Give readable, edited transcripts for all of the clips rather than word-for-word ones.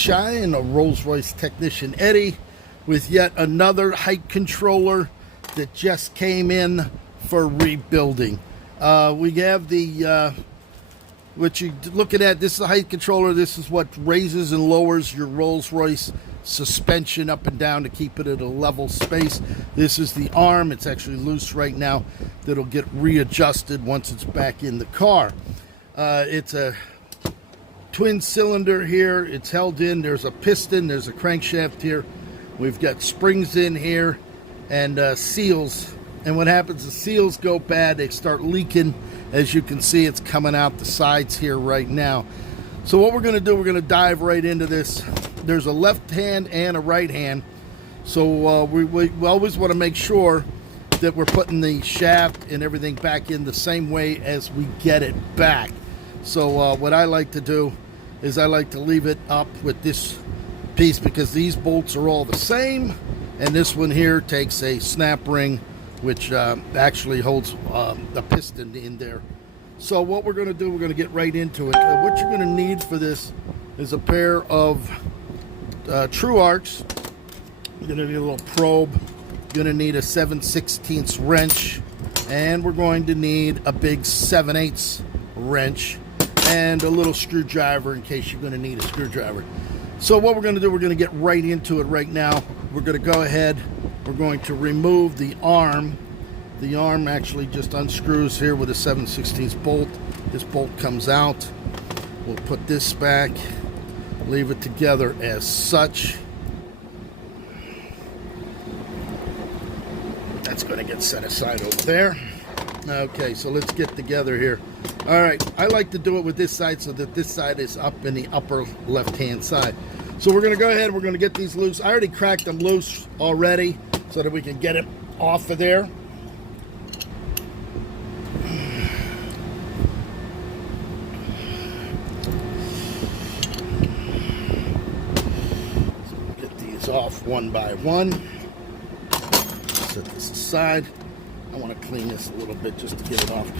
Shy and a Rolls-Royce technician Eddy with yet another height controller that just came in for rebuilding. We have the what you're looking at. This is a height controller. This is what raises and lowers your Rolls-Royce suspension up and down to keep it at a level space. This is the arm. It's actually loose right now. That'll get readjusted once it's back in the car. It's a twin cylinder here. It's held in. There's a piston. There's a crankshaft here. We've got springs in here and seals. And what happens, the seals go bad. They start leaking. As you can see, it's coming out the sides here right now. So what we're going to do, we're going to dive right into this. There's a left hand and a right hand. So we always want to make sure that we're putting the shaft and everything back in the same way as we get it back. So what I like to do is I like to leave it up with this piece because these bolts are all the same. And this one here takes a snap ring, which actually holds the piston in there. So what we're going to do, we're going to get right into it. What you're going to need for this is a pair of true arcs. You're going to need a little probe. You're going to need a 7/16 wrench. And we're going to need a big 7/8 wrench. And a little screwdriver in case you're going to need a screwdriver. So what we're going to do, we're going to get right into it right now. We're going to go ahead. We're going to remove the arm. The arm actually just unscrews here with a 7/16 bolt. This bolt comes out. We'll put this back, leave it together as such. That's going to get set aside over there. Okay, so let's get together here. All right, I like to do it with this side so that this side is up in the upper left-hand side. So we're going to go ahead, we're going to get these loose. I already cracked them loose already so that we can get it off of there. So get these off one by one. Set this aside. I want to clean this a little bit just to get it off,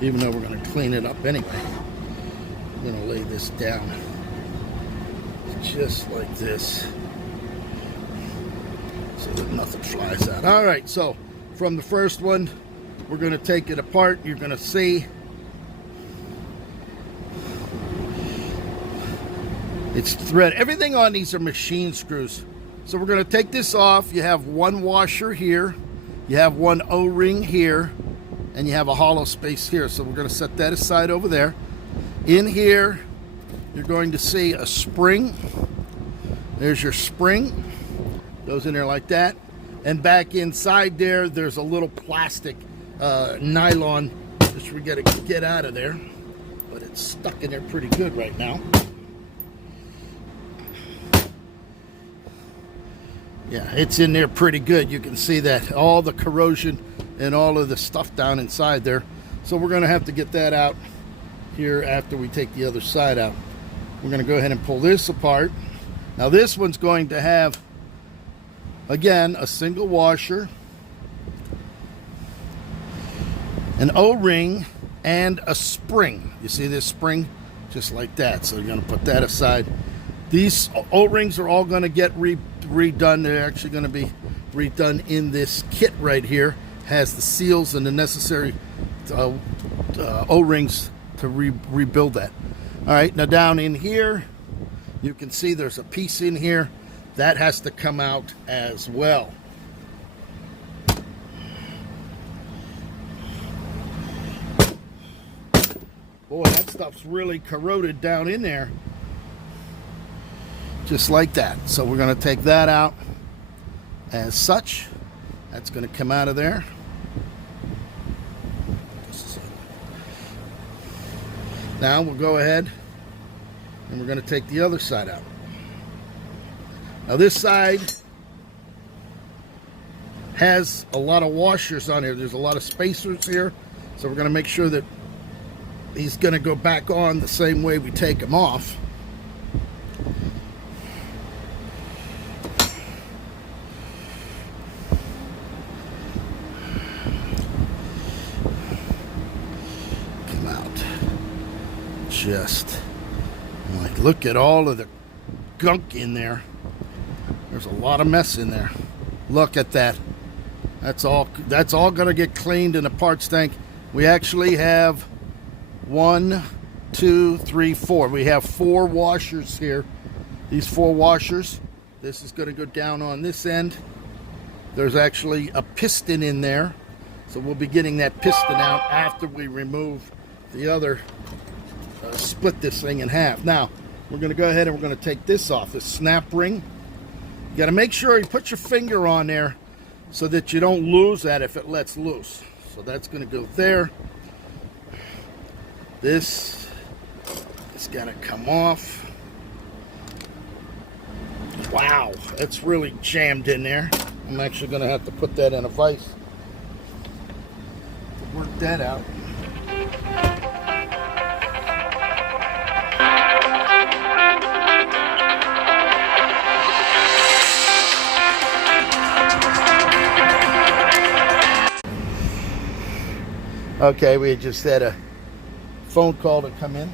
even though we're going to clean it up anyway. I'm going to lay this down just like this so that nothing flies out. All right, so from the first one, we're going to take it apart. You're going to see it's thread. Everything on these are machine screws. So we're going to take this off. You have one washer here. You have one O-ring here, and you have a hollow space here. So we're going to set that aside over there. In here, you're going to see a spring. There's your spring. Goes in there like that. And back inside there, there's a little plastic nylon, which we got to get out of there. But it's stuck in there pretty good right now. Yeah, it's in there pretty good. You can see that all the corrosion and all of the stuff down inside there. So we're going to have to get that out here after we take the other side out. We're going to go ahead and pull this apart. Now this one's going to have, again, a single washer, an O-ring, and a spring. You see this spring? Just like that. So you're going to put that aside. These O-rings are all going to get redone. They're actually going to be redone in this kit right here. Has the seals and the necessary O-rings to rebuild that. All right, now down in here, you can see there's a piece in here that has to come out as well. Boy, that stuff's really corroded down in there. Just like that. So we're going to take that out as such. That's going to come out of there. Now we'll go ahead and we're going to take the other side out. Now this side has a lot of washers on here. There's a lot of spacers here. So we're going to make sure that he's going to go back on the same way we take him off. Just like, look at all of the gunk in there. There's a lot of mess in there. Look at that. That's all going to get cleaned in the parts tank. We actually have 1, 2, 3, 4. We have 4 washers here. These 4 washers. This is going to go down on this end. There's actually a piston in there. So we'll be getting that piston out after we remove the other, split this thing in half. Now, we're going to go ahead and we're going to take this off, this snap ring. You got to make sure you put your finger on there so that you don't lose that if it lets loose. So that's going to go there. This is going to come off. Wow, it's really jammed in there. I'm actually going to have to put that in a vise to work that out. Okay, we just had a phone call to come in.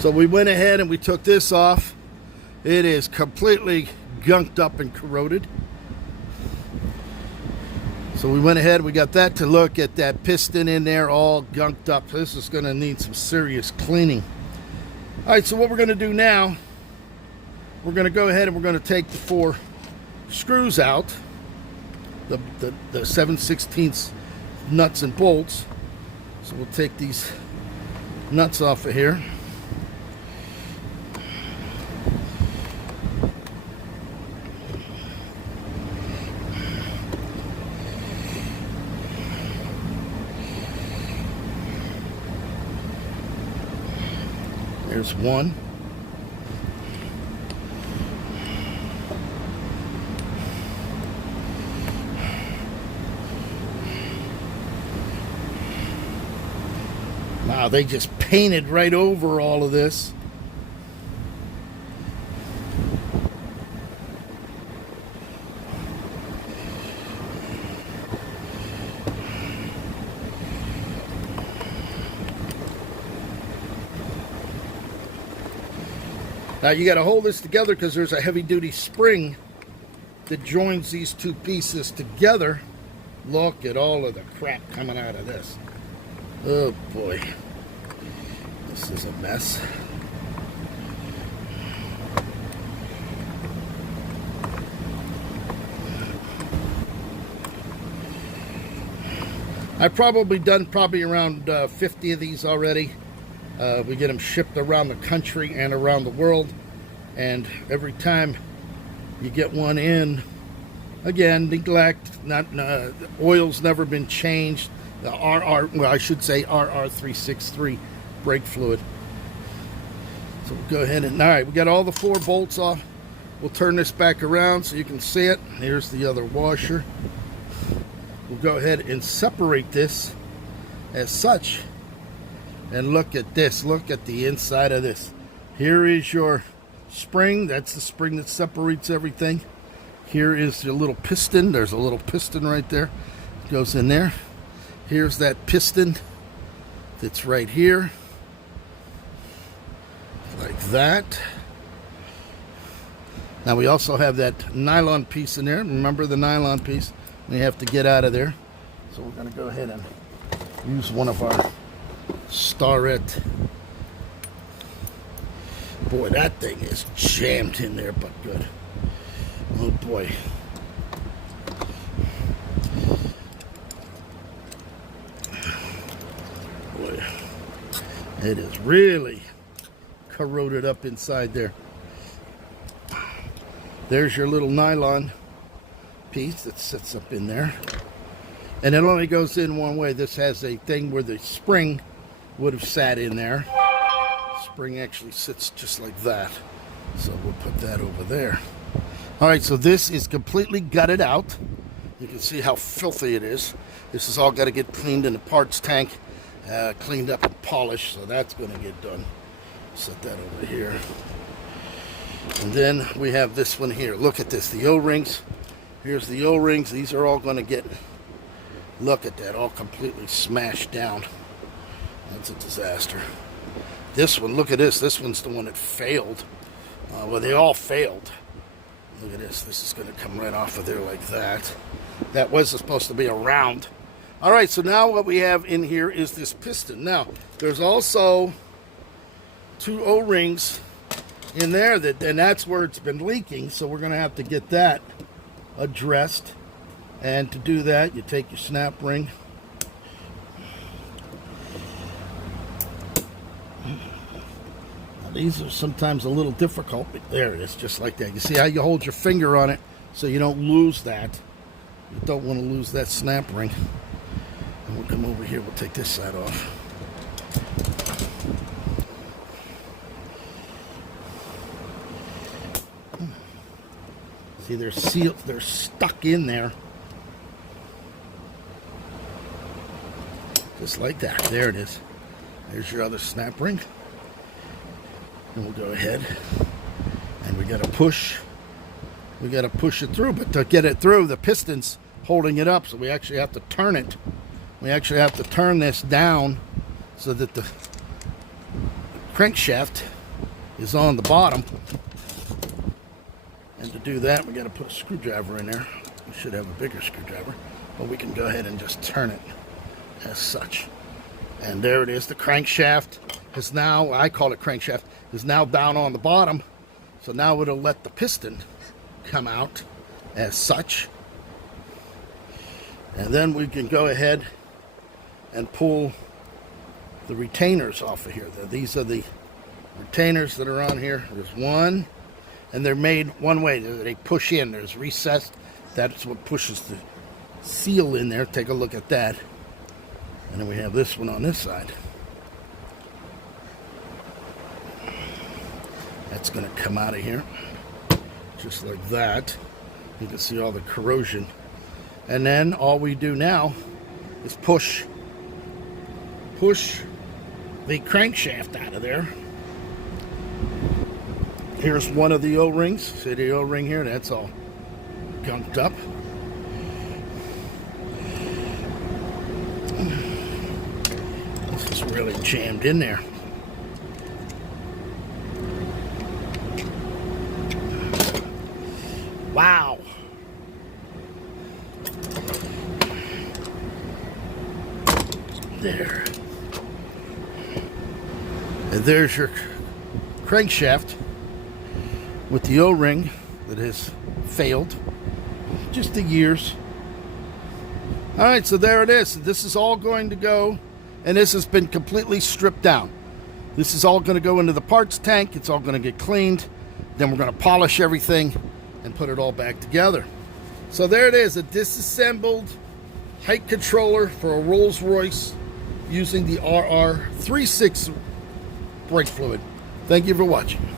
So we went ahead and we took this off. It is completely gunked up and corroded. So we went ahead, we got that to look at that piston in there, all gunked up. This is going to need some serious cleaning. All right, so what we're going to do now, we're going to go ahead and we're going to take the 4 screws out, the 7/16 nuts and bolts. So we'll take these nuts off of here. There's one. Wow, they just painted right over all of this. Now you got to hold this together because there's a heavy-duty spring that joins these 2 pieces together. Look at all of the crap coming out of this. Oh boy, this is a mess. I've probably done around 50 of these already. We get them shipped around the country and around the world, and every time you get one in, again, neglect, the oil's never been changed. The RR363 brake fluid. So we'll go ahead and, all right, we got all the 4 bolts off. We'll turn this back around so you can see it. Here's the other washer. We'll go ahead and separate this as such. And look at this. Look at the inside of this. Here is your spring. That's the spring that separates everything. Here is your little piston. There's a little piston right there. It goes in there. Here's that piston that's right here. Like that. Now we also have that nylon piece in there. Remember the nylon piece? We have to get out of there. So we're going to go ahead and use one of our Starrett. Boy, that thing is jammed in there, but good. Oh boy. Boy, it is really corroded up inside there. There's your little nylon piece that sits up in there. And it only goes in one way. This has a thing where the spring would have sat in there. Spring actually sits just like that. So we'll put that over there. All right, so this is completely gutted out. You can see how filthy it is. This has all got to get cleaned in the parts tank, cleaned up and polished, so that's going to get done. Set that over here. And then we have this one here. Look at this, the O-rings. Here's the O-rings. These are all going to get, look at that, all completely smashed down. That's a disaster. This one, look at this. This one's the one that failed. Well, they all failed. Look at this. This is going to come right off of there like that. That was supposed to be a round. All right, so now what we have in here is this piston. Now, there's also 2 O-rings in there, and that's where it's been leaking, so we're going to have to get that addressed. And to do that, you take your snap ring. Now, these are sometimes a little difficult, but there it is, just like that. You see how you hold your finger on it so you don't lose that. You don't want to lose that snap ring. And we'll come over here, we'll take this side off. See, they're sealed, they're stuck in there. Just like that. There it is. There's your other snap ring. And we'll go ahead and we got to push. We got to push it through, but to get it through, the piston's holding it up, so we actually have to turn it. We actually have to turn this down so that the crankshaft is on the bottom. And to do that, we got to put a screwdriver in there. We should have a bigger screwdriver, but we can go ahead and just turn it as such. And there it is. The crankshaft is now, I call it crankshaft, is now down on the bottom. So now it'll let the piston come out as such. And then we can go ahead and pull the retainers off of here. These are the retainers that are on here. There's one, and they're made one way. They push in. There's recessed. That's what pushes the seal in there. Take a look at that. And then we have this one on this side. That's going to come out of here. Just like that. You can see all the corrosion. And then all we do now is push the crankshaft out of there. Here's one of the O-rings. See the O-ring here? That's all gunked up. This is really jammed in there. Wow. There. And there's your crankshaft with the O-ring that has failed. Just the years. All right, so there it is. This is all going to go, and this has been completely stripped down. This is all going to go into the parts tank. It's all going to get cleaned. Then we're going to polish everything and put it all back together. So there it is, a disassembled height controller for a Rolls-Royce using the RR36 brake fluid. Thank you for watching.